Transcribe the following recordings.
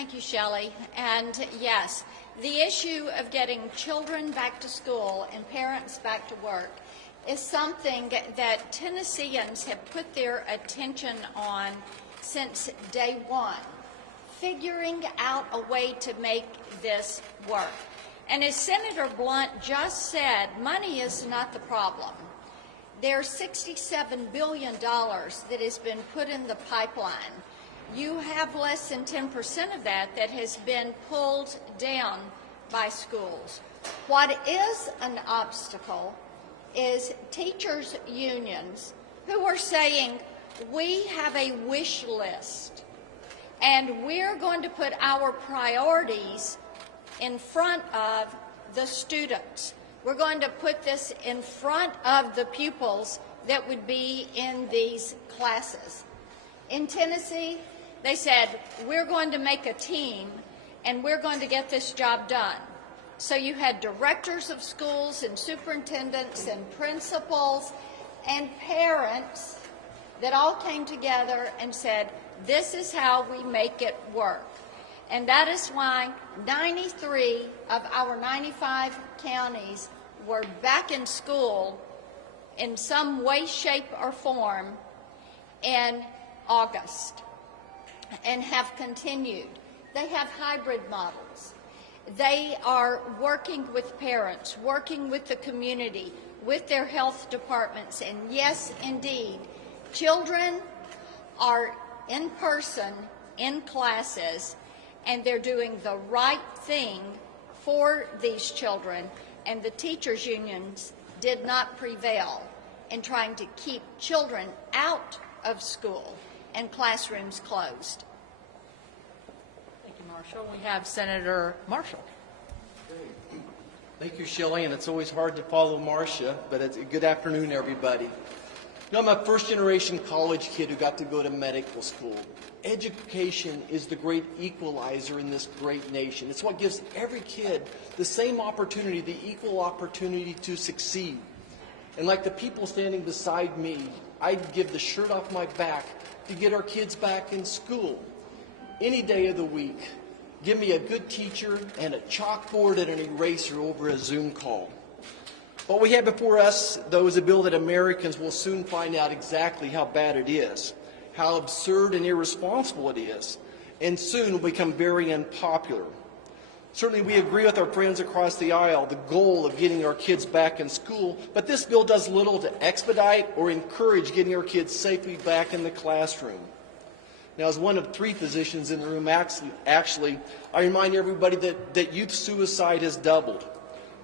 Thank you, Shelley. And yes, the issue of getting children back to school and parents back to work is something that Tennesseans have put their attention on since day one, figuring out a way to make this work. And as Senator Blunt just said, money is not the problem. There's $67 billion that has been put in the pipeline. You have less than 10% of that has been pulled down by schools. What is an obstacle is teachers' unions who are saying, we have a wish list and we're going to put our priorities in front of the students. We're going to put this in front of the pupils that would be in these classes. In Tennessee, they said, we're going to make a team and we're going to get this job done. So you had directors of schools and superintendents and principals and parents that all came together and said, this is how we make it work. And that is why 93 of our 95 counties were back in school in some way, shape, or form in August and have continued. They have hybrid models. They are working with parents, working with the community, with their health departments, and yes, indeed, children are in person in classes, and they're doing the right thing for these children, and the teachers' unions did not prevail in trying to keep children out of school and classrooms closed. Thank you, Marsha. We have Senator Marshall. Thank you, Shelley, and it's always hard to follow Marsha, but it's a good afternoon, everybody. You know, I'm a first-generation college kid who got to go to medical school. Education is the great equalizer in this great nation. It's what gives every kid the same opportunity, the equal opportunity to succeed. And like the people standing beside me, I'd give the shirt off my back to get our kids back in school. Any day of the week, give me a good teacher and a chalkboard and an eraser over a Zoom call. What we have before us, though, is a bill that Americans will soon find out exactly how bad it is, how absurd and irresponsible it is, and soon will become very unpopular. Certainly we agree with our friends across the aisle, the goal of getting our kids back in school, but this bill does little to expedite or encourage getting our kids safely back in the classroom. Now, as one of three physicians in the room, actually, I remind everybody that youth suicide has doubled.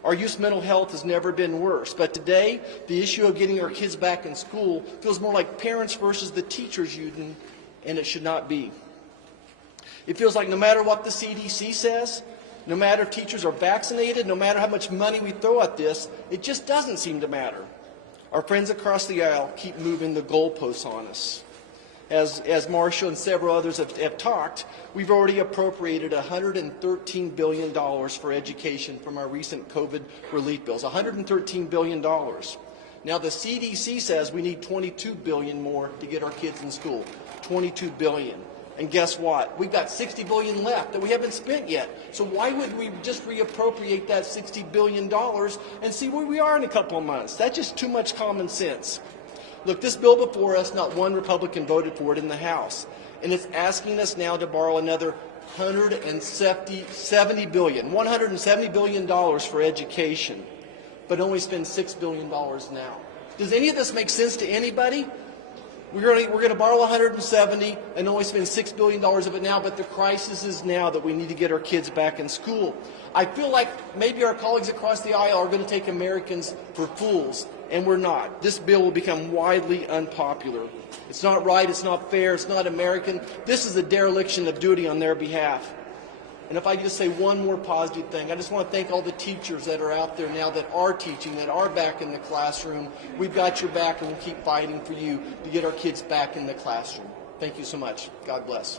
Our youth's mental health has never been worse, but today, the issue of getting our kids back in school feels more like parents versus the teachers union, and it should not be. It feels like no matter what the CDC says, no matter if teachers are vaccinated, no matter how much money we throw at this, it just doesn't seem to matter. Our friends across the aisle keep moving the goalposts on us. As Marsha and several others have talked, we've already appropriated $113 billion for education from our recent COVID relief bills, $113 billion. Now the CDC says we need $22 billion more to get our kids in school, $22 billion. And guess what? We've got $60 billion left that we haven't spent yet. So why wouldn't we just reappropriate that $60 billion and see where we are in a couple of months? That's just too much common sense. Look, this bill before us, not one Republican voted for it in the House. And it's asking us now to borrow another $170 billion for education, but only spend $6 billion now. Does any of this make sense to anybody? We're going to borrow 170 and only spend $6 billion of it now, but the crisis is now that we need to get our kids back in school. I feel like maybe our colleagues across the aisle are going to take Americans for fools, and we're not. This bill will become widely unpopular. It's not right, it's not fair, it's not American. This is a dereliction of duty on their behalf. And if I just say one more positive thing, I just want to thank all the teachers that are out there now that are teaching, that are back in the classroom. We've got your back and we'll keep fighting for you to get our kids back in the classroom. Thank you so much. God bless.